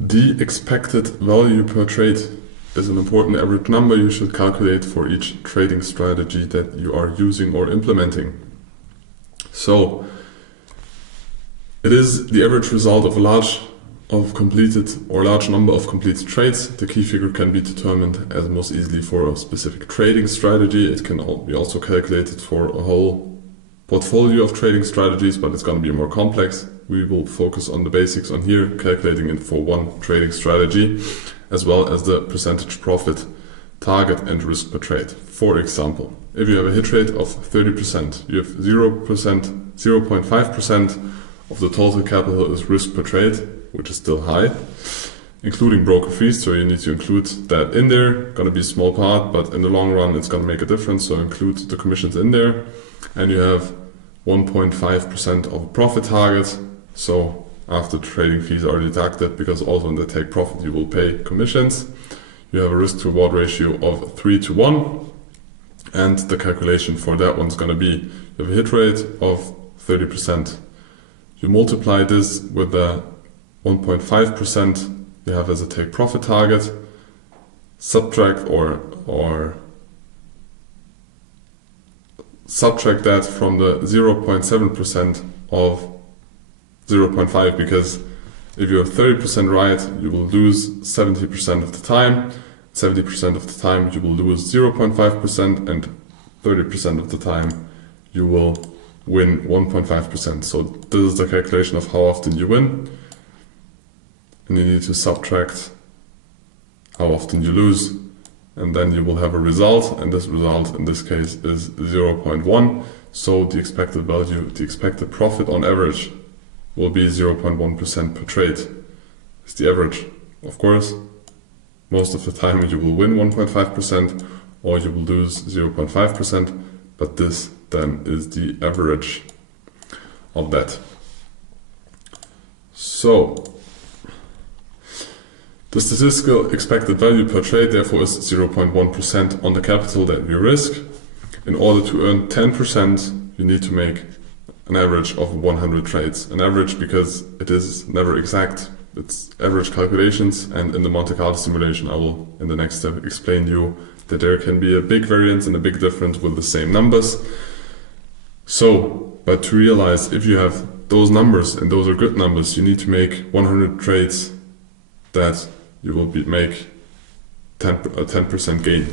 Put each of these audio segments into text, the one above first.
The expected value per trade is an important average number you should calculate for each trading strategy that you are using or implementing. So it is the average result of a large number of completed trades. The key figure can be determined as most easily for a specific trading strategy. It can be also calculated for a whole portfolio of trading strategies, but it's going to be more complex. We will focus on the basics on here, calculating it for one trading strategy, as well as the percentage profit target and risk per trade. For example, if you have a hit rate of 30%, you have 0.5% of the total capital is risk per trade, which is still high, including broker fees, so you need to include that in there. Going to be a small part, but in the long run it's going to make a difference, so include the commissions in there. And you have 1.5% of a profit target, so after trading fees are deducted, because also when they take profit you will pay commissions. You have a risk to reward ratio of 3:1, and the calculation for that one is going to be, you have a hit rate of 30%. You multiply this with the 1.5% you have as a take profit target, subtract that from the 0.7% of 0.5, because if you have 30% right, you will lose 70% of the time. 70% of the time you will lose 0.5%, and 30% of the time you will win 1.5%. So this is the calculation of how often you win. And you need to subtract how often you lose, and then you will have a result, and this result in this case is 0.1. So the expected value, the expected profit on average will be 0.1% per trade. It's the average. Of course, most of the time you will win 1.5% or you will lose 0.5%, but this then is the average of that. So the statistical expected value per trade therefore is 0.1% on the capital that you risk. In order to earn 10%, you need to make an average of 100 trades. An average because it is never exact. It's average calculations, and in the Monte Carlo simulation I will in the next step explain to you that there can be a big variance and a big difference with the same numbers. So, but to realize if you have those numbers, and those are good numbers, you need to make 100 trades that you will make a 10% gain.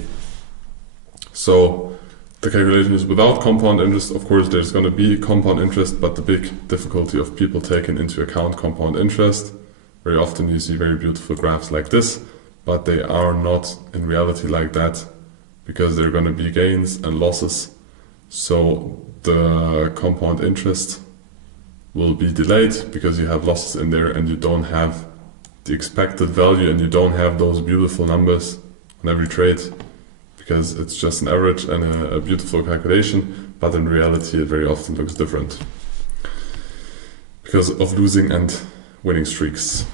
So the calculation is without compound interest. Of course there's going to be compound interest, but the big difficulty of people taking into account compound interest, very often you see very beautiful graphs like this, but they are not in reality like that, because there are going to be gains and losses. So the compound interest will be delayed because you have losses in there and you don't have the expected value, and you don't have those beautiful numbers on every trade, because it's just an average and a beautiful calculation, but in reality it very often looks different because of losing and winning streaks.